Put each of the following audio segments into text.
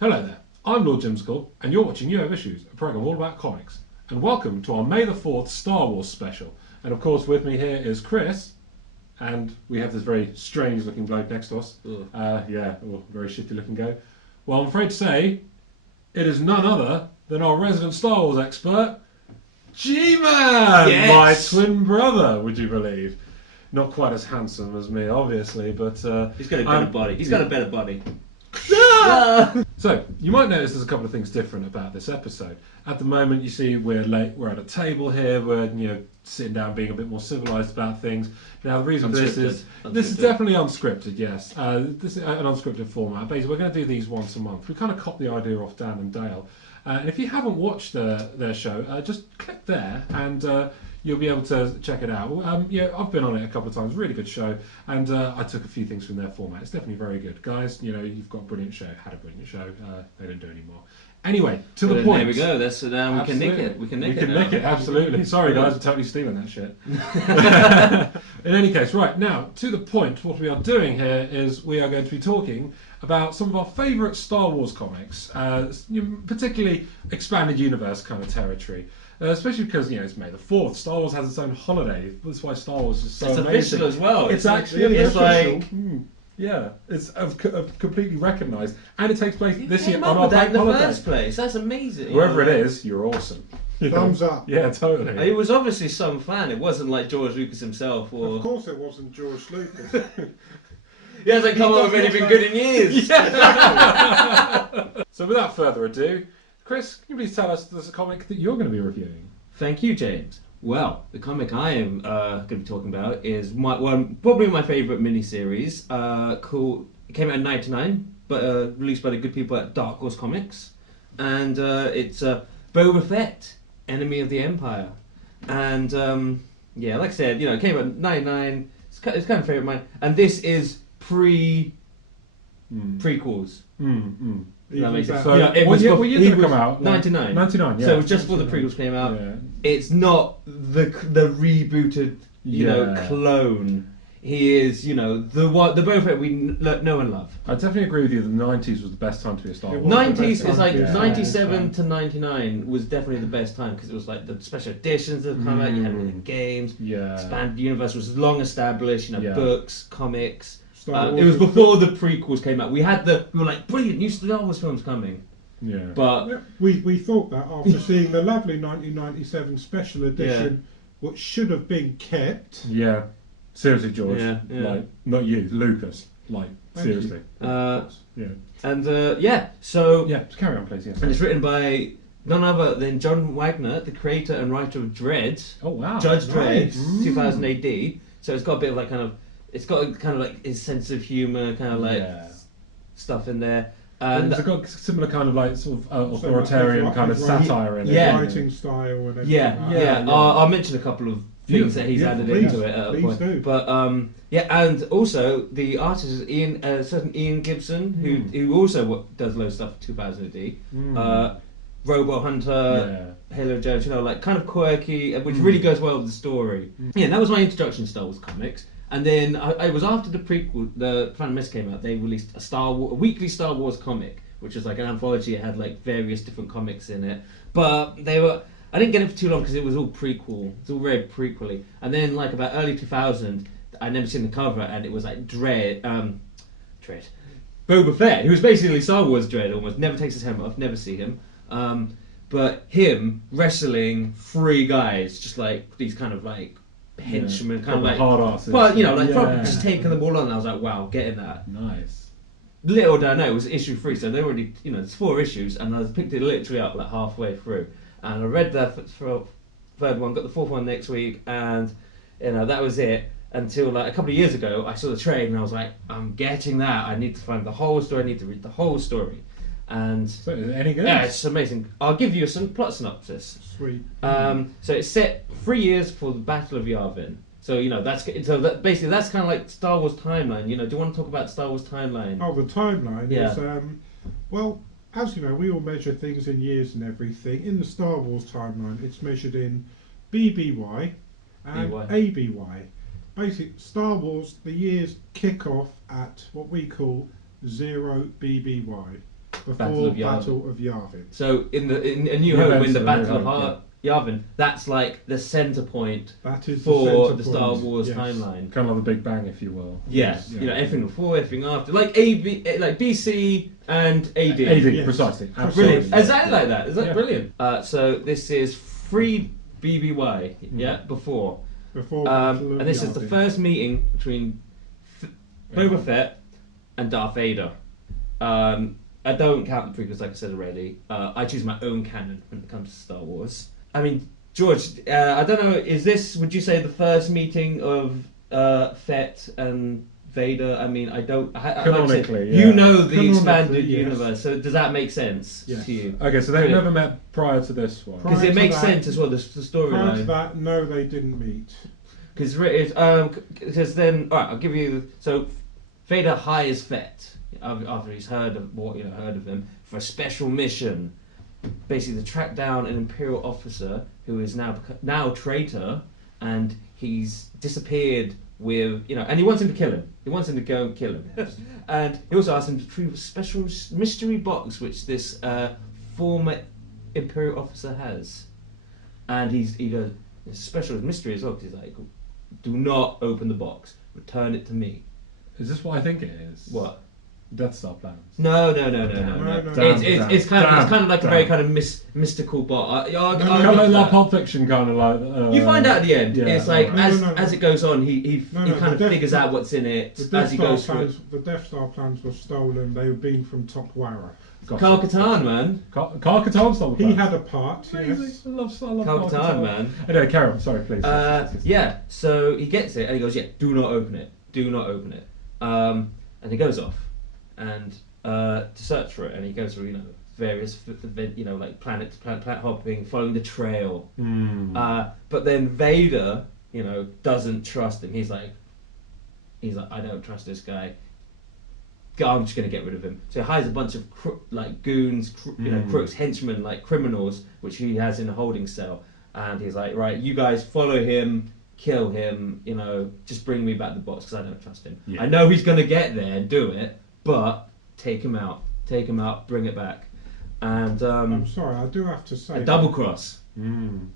Hello there, I'm Lord Jimskull, and you're watching You Have Issues, a programme all about comics. And welcome to our May the 4th Star Wars special. And of course, with me here is Chris, and we have this very strange looking bloke next to us. Very shitty looking guy. Well, I'm afraid to say, it is none other than our resident Star Wars expert, G-Man! Yes! My twin brother, would you believe? Not quite as handsome as me, obviously, but... He's got a better body. He's got a better body. So, you might notice there's a couple of things different about this episode. At the moment, you see we're at a table here, we're sitting down being a bit more civilised about things. Now, the reason for this is definitely unscripted, yes. This is an unscripted format. Basically, we're going to do these once a month. We kind of copped the idea off Dan and Dale. And if you haven't watched their show, just click there and... you'll be able to check it out. I've been on it a couple of times. Really good show, and I took a few things from their format. It's definitely very good, guys. You've got a brilliant show. Had a brilliant show. They don't do anymore. Anyway, to the point. There we go. That's we can nick it. We can nick it. Absolutely. Sorry, guys, I'm totally stealing that shit. In any case, right now to the point. What we are doing here is we are going to be talking about some of our favourite Star Wars comics, particularly expanded universe kind of territory. Especially because it's May the 4th. Star Wars has its own holiday. That's why Star Wars is so amazing. It's official as well. It's actually official. It's completely recognised, and it takes place this year on our bank holiday. In the first place. That's amazing. Whoever it is, you're awesome. Thumbs up. Yeah, totally. It was obviously some fan. It wasn't like George Lucas himself, or of course it wasn't George Lucas. He hasn't come up with anything good in years. So without further ado, Chris, can you please tell us there's a comic that you're going to be reviewing? Thank you, James. Well, the comic I am going to be talking about is probably my favourite miniseries. It came out in '99, but released by the good people at Dark Horse Comics, and it's Boba Fett, Enemy of the Empire. And like I said, it came out in '99. It's kind of favourite of mine, and this is prequels. That makes sense. So, what year did it come out? 99. 99, yeah. So it was just before the prequels came out. Yeah. It's not the rebooted, clone. He is, the Boba Fett we know and love. I definitely agree with you. The 90s was the best time to be a Star Wars. 90s is like 97 to 99 was definitely the best time because it was like the special editions that come out. You had all the games. Yeah. Expanded universe was long established. Books, comics. It was before the prequels came out. We were like, brilliant, new Star Wars films coming. Yeah. But we thought that after seeing the lovely 1997 special edition, which should have been kept. Yeah. Seriously, George. Yeah. Like, not you, Lucas. Like, seriously. So carry on, please. Yes. And it's written by none other than John Wagner, the creator and writer of Dredd. Oh wow. Judge Dredd, 2000 AD. So it's got a bit of like it's got kind of like his sense of humour, kind of like stuff in there. And it's got similar kind of like sort of authoritarian kind of satire in it. Writing style and everything. I'll mention a couple of things that he's added into it at a point. Do. But and also the artist is certain Ian Gibson, who also does loads of stuff. 2000 AD, Robo Hunter, Halo Jones. Like kind of quirky, which really goes well with the story. Yeah, that was my introduction to Star Wars comics. And then it was after the prequel, the Phantom Menace came out. They released a weekly Star Wars comic, which was like an anthology. It had like various different comics in it, but I didn't get it for too long because it was all prequel. It's all very prequely. And then like about early 2000, I never seen the cover, and it was like Dredd, Boba Fett, who was basically Star Wars Dredd almost. Never takes his helmet off. Never see him. But him wrestling three guys, just like these kind of like henchmen, kind of like hard asses. But probably just taking them all on. And I was like, wow, getting that. Nice. Little did I know it was issue 3, so they already, there's 4 issues, and I picked it literally up like halfway through, and I read the third one, got the 4th one next week, and that was it. Until like a couple of years ago, I saw the trade, and I was like, I'm getting that. I need to find the whole story. I need to read the whole story. And so is it any good? Yeah, it's amazing. I'll give you some plot synopsis. Sweet. So it's set 3 years before the Battle of Yavin. So basically that's kind of like Star Wars timeline. Do you want to talk about Star Wars timeline? Oh, the timeline is as you know, we all measure things in years and everything. In the Star Wars timeline, it's measured in BBY and ABY. Basically, Star Wars, the years kick off at what we call 0 BBY. before Battle of Yavin. So in A New Hope, in the Battle of Yavin, that's like the centre point for the Star Wars timeline. Kind of like the Big Bang, if you will. Yes, you know, everything before, everything after, like BC and AD. AD, precisely. Brilliant. Exactly like that. Is that brilliant? So this is 3 BBY. Yeah, before. And this is the first meeting between Boba Fett and Darth Vader. I don't count the prequels, like I said already. I choose my own canon when it comes to Star Wars. I mean, George, I don't know, would you say, the first meeting of Fett and Vader? I mean, canonically, you know the expanded universe, so does that make sense to you? Okay, so they've never met prior to this one. Because it makes sense as well, the storyline. Prior to that, no, they didn't meet. Because then, alright, I'll give you... So, Vader hires Fett, after he's heard of him, for a special mission, basically to track down an Imperial officer who is now traitor, and he's disappeared with, and he wants him to kill him. He wants him to go and kill him. And he also asks him to retrieve a special mystery box which this former Imperial officer has. And he goes, it's special mystery as well, because he's like, do not open the box, return it to me. Is this what I think it is? What? Death Star plans. No. It's kind of like a very kind of mystical bot. Kind of like Pulp Fiction, kind of like. You find out at the end. Yeah, it's like as it goes on, he kind of figures out what's in it as he goes through. The Death Star plans were stolen. They were being from Top Wara. Carl Katarn, man. Carl Katarn stole the plans. He had a part. Yes. I love Carl Katarn, man. Anyway, carry on. Sorry, please. Yeah. So he gets it and he goes, "Yeah, do not open it. Do not open it." And he goes off and to search for it, and he goes through various like planet to planet hopping, following the trail. But then Vader doesn't trust him. He's like I don't trust this guy. I'm just going to get rid of him. So he hires a bunch of goons, crooks, henchmen, like criminals, which he has in a holding cell, and he's like, right, you guys follow him, kill him, just bring me back the box because I don't trust him. I know he's going to get there and do it, but take him out, bring it back. And I'm sorry, I do have to say a double cross. It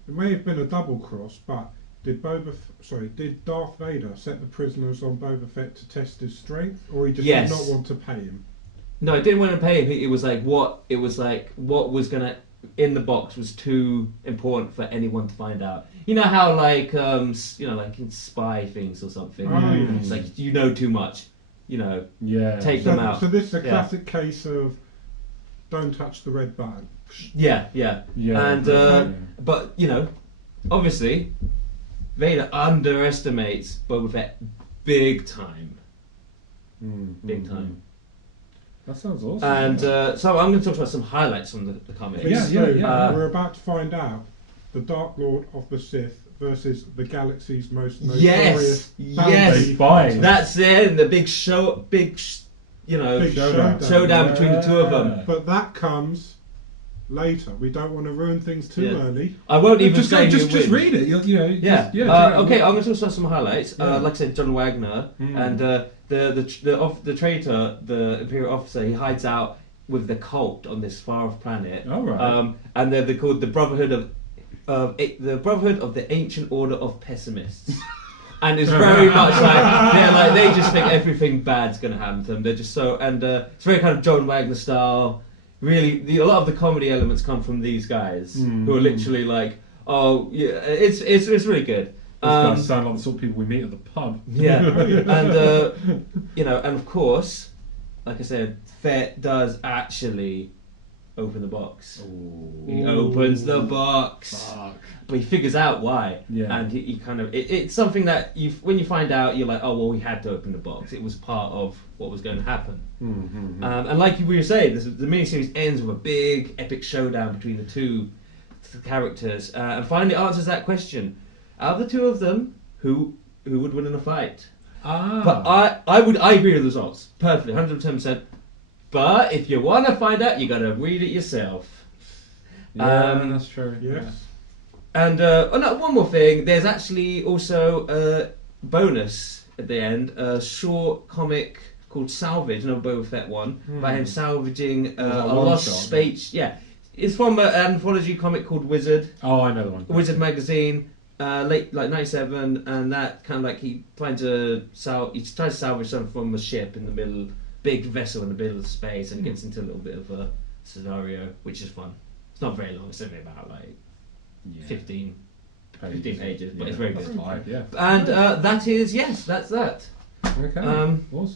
may have been a double cross, but did Darth Vader set the prisoners on Boba Fett to test his strength, or he just did not want to pay him? No, he didn't want to pay him. It was like what was gonna in the box was too important for anyone to find out. You know how like in spy things or something. It's like too much. Take them out. So this is a classic case of don't touch the red button. Yeah. And but obviously, Vader underestimates Boba Fett big time. Big time. That sounds awesome. And so I'm going to talk about some highlights from the comic. We're about to find out the Dark Lord of the Sith versus the galaxy's most notorious Yes. That's it. The big showdown between the two of them. But that comes later. We don't want to ruin things too early. I won't even say just read it. Okay, I'm going to talk about some highlights. Like I said, John Wagner and the traitor, the Imperial officer. He hides out with the cult on this far off planet. All right. And they're called the Brotherhood of the Ancient Order of Pessimists. And it's very much like they just think everything bad's going to happen to them. They're just so it's very kind of John Wagner style. Really, a lot of the comedy elements come from these guys who are literally like, oh yeah, it's really good. These guys sound like the sort of people we meet at the pub. Yeah, and and of course, like I said, Fett does actually open the box. Ooh. He opens the box. Fuck. But he figures out why. Yeah. And he kind of it's something that when you find out, you're like, oh well, we had to open the box. It was part of what was going to happen. And like we were saying, the miniseries ends with a big epic showdown between the two characters, and finally answers that question: out of the two of them, who would win in a fight? But I agree with the results perfectly, 110%. But if you want to find out, you got to read it yourself. Yeah, that's true. Yes. And one more thing. There's actually also a bonus at the end, a short comic called Salvage, no Boba Fett one, by him salvaging a a lost one-shot, space. Yeah, it's from an anthology comic called Wizard. Oh, I know the one. Wizard magazine, late like '97, and that kind of like he tries to salvage something from a ship in the middle, big vessel in the middle of space, and he gets into a little bit of a scenario, which is fun. It's not very long. It's only about like 15 pages, but it's very good. Yeah. And that's that. Okay. Awesome.